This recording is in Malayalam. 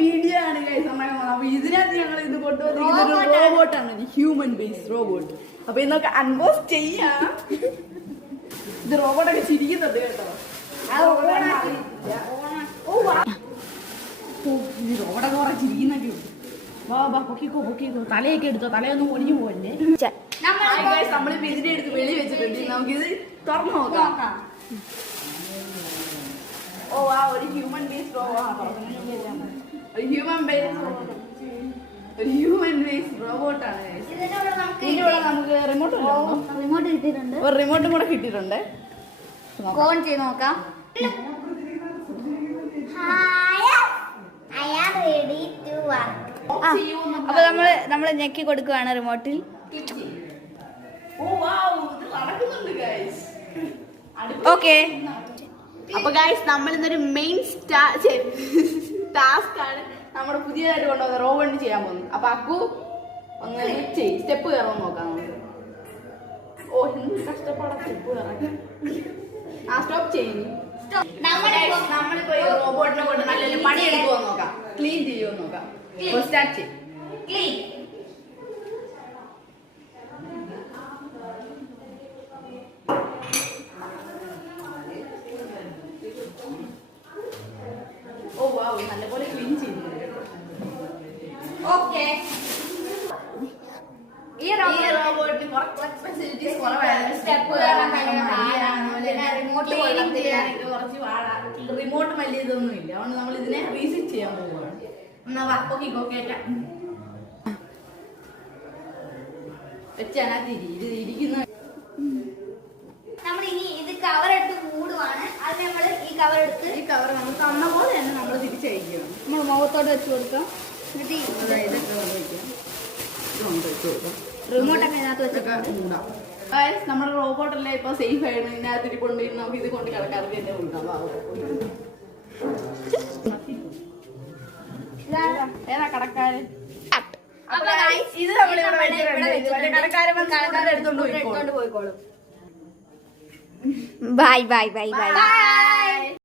വീഡിയോ ആണ് അപ്പൊ ഇതിനകത്ത് ഞങ്ങൾ ഇത് കൊണ്ടുവന്നിരിക്കുന്നത് റോബോട്ടാണ്, ഹ്യൂമൻ ബേസ് റോബോട്ട്. അപ്പൊ ഇന്നൊക്കെ അൺബോക്സ് ചെയ്യാം. ഇത് റോബോട്ടൊക്കെ ചിരിക്കുന്നുണ്ട് കേട്ടോ. റോബോട്ടൊക്കെ കുറെ ചിരിക്കുന്നൊക്കെ ഉണ്ട്. പൊക്കിക്കോ തലയൊക്കെ എടുത്തോ, തലയൊന്നും ഒടിഞ്ഞു പോവല്ലേ. നമ്മളിപ്പോ ഇതിനെ എടുത്ത് വെളി വെച്ചിട്ടുണ്ട്. നമുക്കിത് തുറന്നു നോക്കാം. ഓ ആ ഒരു ഹ്യൂമൻ ബേസ് റോബോട്ടാണ്. ഇതിലൂടെ നമുക്ക് റിമോട്ട് കിട്ടിയിട്ടുണ്ട്. ഒരു റിമോട്ടും കൂടെ കിട്ടിയിട്ടുണ്ട്. ഓൺ ചെയ്ത് നോക്കാം. അപ്പൊ നമ്മള് ഞെക്കി കൊടുക്കുവാണ് റിമോട്ടിൽ. ഓക്കെ. അപ്പൊ ഗൈസ് നമ്മൾ ഇന്നൊരു മെയിൻ ടാസ്ക് ആണ് നമ്മുടെ പുതിയതായിട്ട് കൊണ്ടുവന്ന റോബോട്ടിന് ചെയ്യാൻ പോകുന്നത്. അപ്പൊ അക്കു ഒന്ന് സ്റ്റെപ്പ് കയറാൻ നോക്കാം നമുക്ക്. ഓ എന്ത് കഷ്ടപ്പാടാ സ്റ്റെപ്പ് കയറാൻ. ആ സ്റ്റോപ്പ് ചെയ്യുന്നു. നമ്മളിപ്പോ ഈ റോബോട്ടിനെ കൊണ്ട് നല്ല പണി എടുക്കുമോ നോക്കാം, ക്ലീൻ ചെയ്യുമോ നോക്കാം. സ്റ്റാർട്ട് ചെയ്യും. ക്ലീൻ. ഓ വാവ്, നല്ലപോലെ ക്ലീൻ ചെയ്യുന്നുണ്ട്. ഓക്കെ. ഈ റോബോട്ടിന് കുറച്ച് ഫെസിലിറ്റീസ് കുറവാണ്. സ്റ്റെപ്പ് റിമോട്ട് കുറച്ച് റിമോട്ട് വലിയ ഇതൊന്നും ഇല്ല. അതുകൊണ്ട് നമ്മൾ ഇതിനെ റീസെറ്റ് ചെയ്യാൻ പോവുകയാണ്. വെച്ചതിനകത്ത് ഇരിക്കുന്ന നമ്മൾ ഇനി ഇത് കവർ എടുത്ത് മൂടുവാണ്. അത് നമ്മൾ ഈ കവർ നമ്മൾ തന്ന പോലെ തന്നെ നമ്മൾ തിരിച്ചയക്കണം. നമ്മൾ മുഖത്തോട് വെച്ച് കൊടുക്കാം. എന്നിട്ട് റിമോട്ടൊക്കെ ഇതിനകത്ത് വെച്ചൊക്കെ മൂടാം. നമ്മുടെ റോബോട്ടല്ലേ ഇപ്പൊ സേഫ് ആയിരുന്നു. ഇതിനകത്ത് ഇരിക്കൊണ്ട് നമുക്ക് ഇത് കൊണ്ട് കിടക്കാതെ തന്നെ ഉണ്ടാവും. ഏതാ കടക്കാരൻ? ഇത് നമ്മളിവിടെ കടക്കാരൻ എടുത്തോണ്ട് പോയിക്കോളും. ബൈ.